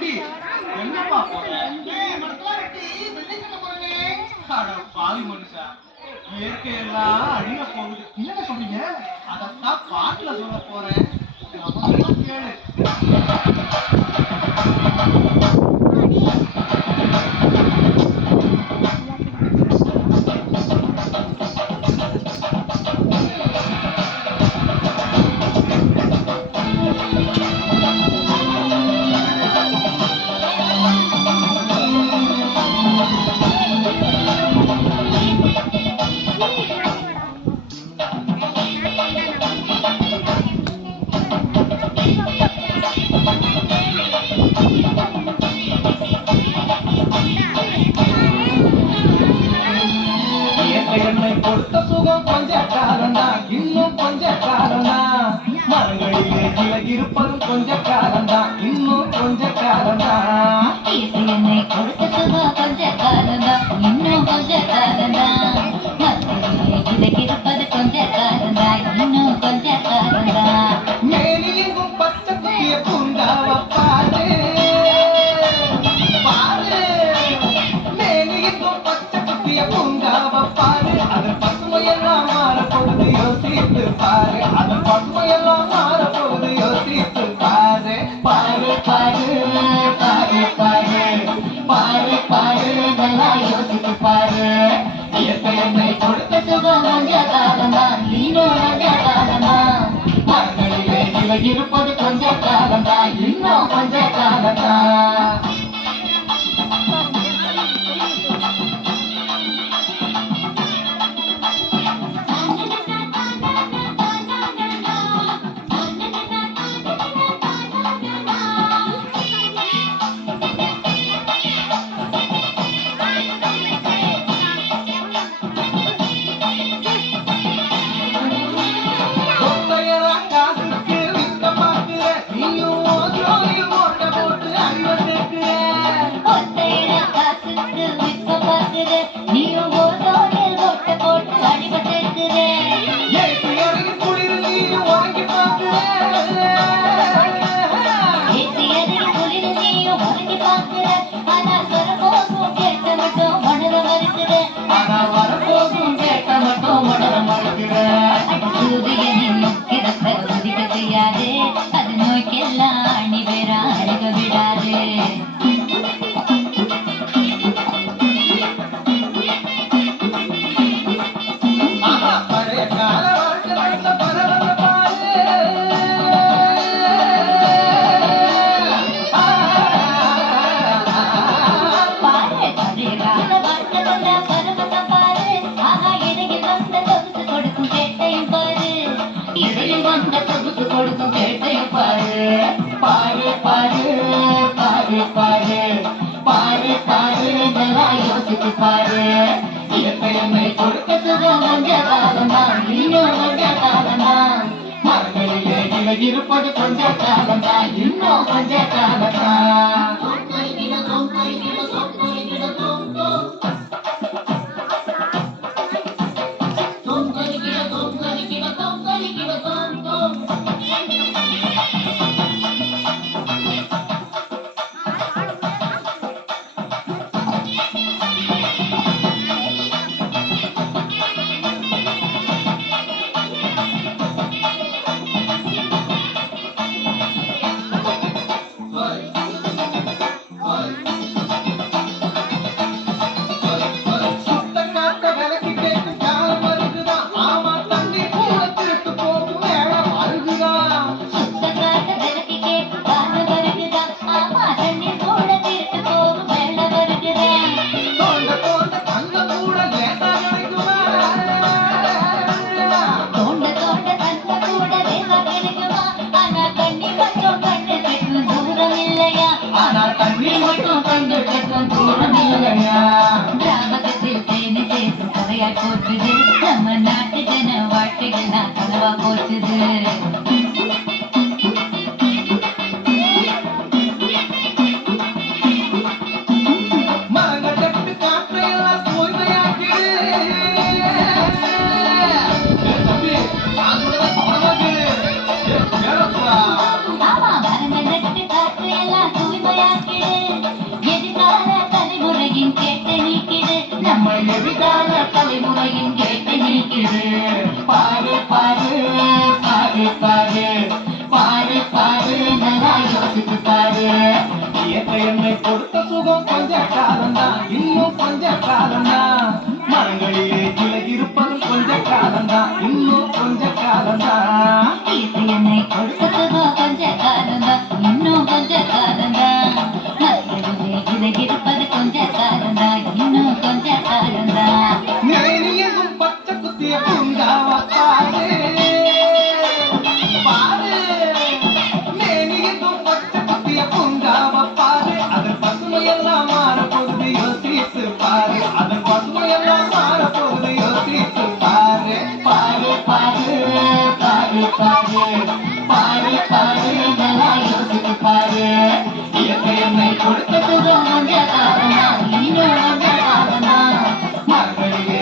தம்பி என்னப்பா பாவி மனுஷா. இயற்கையெல்லாம் அழிய போகுது. என்ன சொல்றீங்க? அதத்தான் பாட்டுல சொல்ல போறேன். இருப்பதும் கொஞ்ச காலம்தான். இன்னும் கொஞ்ச காலம்தான். இருப்பது கொஞ்ச காலம் தான் இன்னும் கொஞ்ச காலம் தான் பாரு. எப்படிமை கொடுக்க சுகம் கொஞ்சகாலமா இன்னும் கொஞ்சகாலமா மரங்களிலே இருப்பது கொஞ்ச காலமா இன்னும் கொஞ்ச காலமா வாழ்த்துகிற வாழ்க்கைகள் நான் கனவா போச்சுது. எதிர்கால தலைமுறையின் கேட்டு நீக்கிடு. நம்ம எதிர்கால தலைமுறையின் நிற்குது பாரு பாரு பாரு பாரு பாரு பாரு நல்லா யோசித்து பாரு இயற்கை என்னை கொடுத்த சுகம் கொஞ்ச காலம் தான் இன்னும் கொஞ்ச காலம் தான் மரங்களிலே கிளை இருப்பதும் கொஞ்ச காலம் தான் இன்னும் கொஞ்ச காலம் பாரு இயற்கை என்னை கொடுத்தது கொஞ்ச காலம்தான் இன்னும் கொஞ்ச காலம்தான் மரங்களிலே